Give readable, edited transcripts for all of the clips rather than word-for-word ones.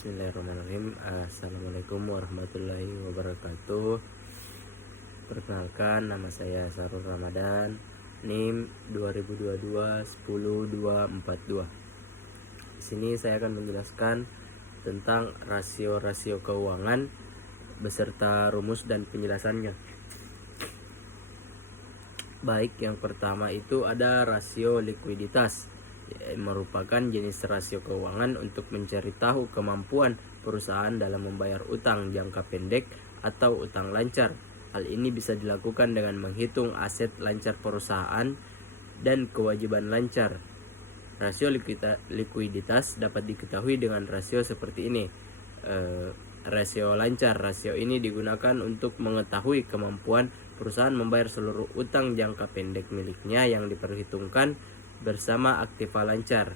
Bismillahirrahmanirrahim. Assalamualaikum warahmatullahi wabarakatuh. Perkenalkan, nama saya Sarul Ramadan, NIM 2022-10242. Di sini saya akan menjelaskan tentang rasio-rasio keuangan beserta rumus dan penjelasannya. Baik, yang pertama itu ada rasio likuiditas, merupakan jenis rasio keuangan untuk mencari tahu kemampuan perusahaan dalam membayar utang jangka pendek atau utang lancar. Hal ini bisa dilakukan dengan menghitung aset lancar perusahaan dan kewajiban lancar. Rasio likuiditas dapat diketahui dengan rasio seperti ini. Rasio lancar. Rasio ini digunakan untuk mengetahui kemampuan perusahaan membayar seluruh utang jangka pendek miliknya yang diperhitungkan bersama aktiva lancar.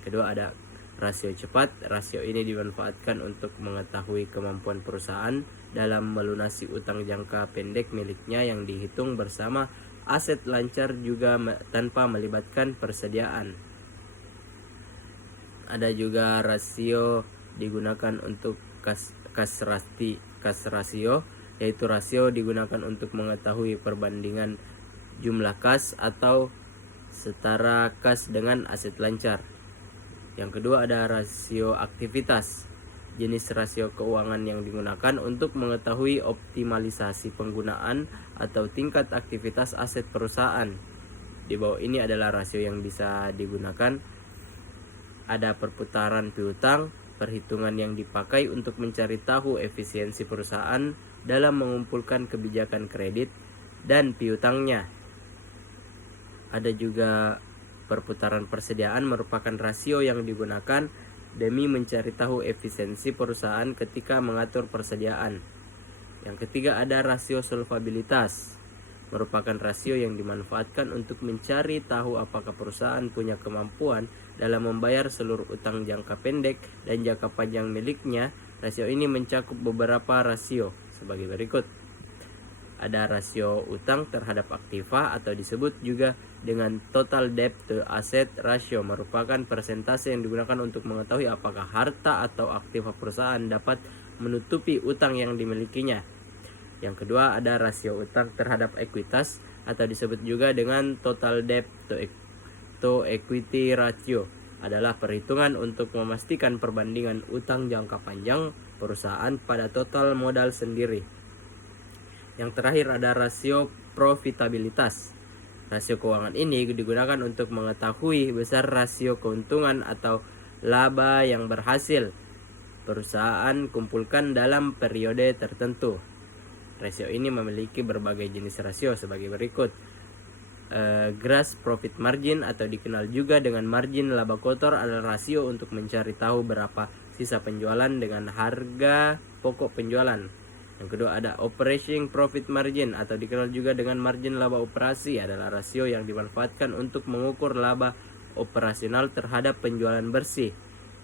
Kedua ada rasio cepat. Rasio ini dimanfaatkan untuk mengetahui kemampuan perusahaan dalam melunasi utang jangka pendek miliknya yang dihitung bersama aset lancar juga tanpa melibatkan persediaan. Ada juga rasio digunakan untuk kas rasio, yaitu rasio digunakan untuk mengetahui perbandingan jumlah kas atau setara kas dengan aset lancar. Yang kedua ada rasio aktivitas. Jenis rasio keuangan yang digunakan untuk mengetahui optimalisasi penggunaan atau tingkat aktivitas aset perusahaan. Di bawah ini adalah rasio yang bisa digunakan. Ada perputaran piutang, perhitungan yang dipakai untuk mencari tahu efisiensi perusahaan dalam mengumpulkan kebijakan kredit dan piutangnya. Ada juga perputaran persediaan, merupakan rasio yang digunakan demi mencari tahu efisiensi perusahaan ketika mengatur persediaan. Yang ketiga ada rasio solvabilitas, merupakan rasio yang dimanfaatkan untuk mencari tahu apakah perusahaan punya kemampuan dalam membayar seluruh utang jangka pendek dan jangka panjang miliknya. Rasio ini mencakup beberapa rasio sebagai berikut. Ada rasio utang terhadap aktiva atau disebut juga dengan total debt to asset ratio, merupakan persentase yang digunakan untuk mengetahui apakah harta atau aktiva perusahaan dapat menutupi utang yang dimilikinya. Yang kedua ada rasio utang terhadap ekuitas atau disebut juga dengan total debt to equity ratio, adalah perhitungan untuk memastikan perbandingan utang jangka panjang perusahaan pada total modal sendiri. Yang terakhir ada rasio profitabilitas. Rasio keuangan ini digunakan untuk mengetahui besar rasio keuntungan atau laba yang berhasil perusahaan kumpulkan dalam periode tertentu. Rasio ini memiliki berbagai jenis rasio sebagai berikut. Gross profit margin atau dikenal juga dengan margin laba kotor adalah rasio untuk mencari tahu berapa sisa penjualan dengan harga pokok penjualan. Yang kedua ada operating profit margin atau dikenal juga dengan margin laba operasi, adalah rasio yang dimanfaatkan untuk mengukur laba operasional terhadap penjualan bersih.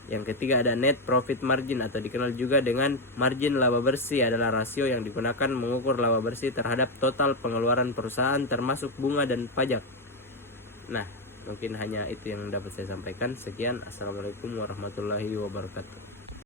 Yang ketiga ada net profit margin atau dikenal juga dengan margin laba bersih, adalah rasio yang digunakan mengukur laba bersih terhadap total pengeluaran perusahaan termasuk bunga dan pajak. Nah, mungkin hanya itu yang dapat saya sampaikan. Sekian, assalamualaikum warahmatullahi wabarakatuh.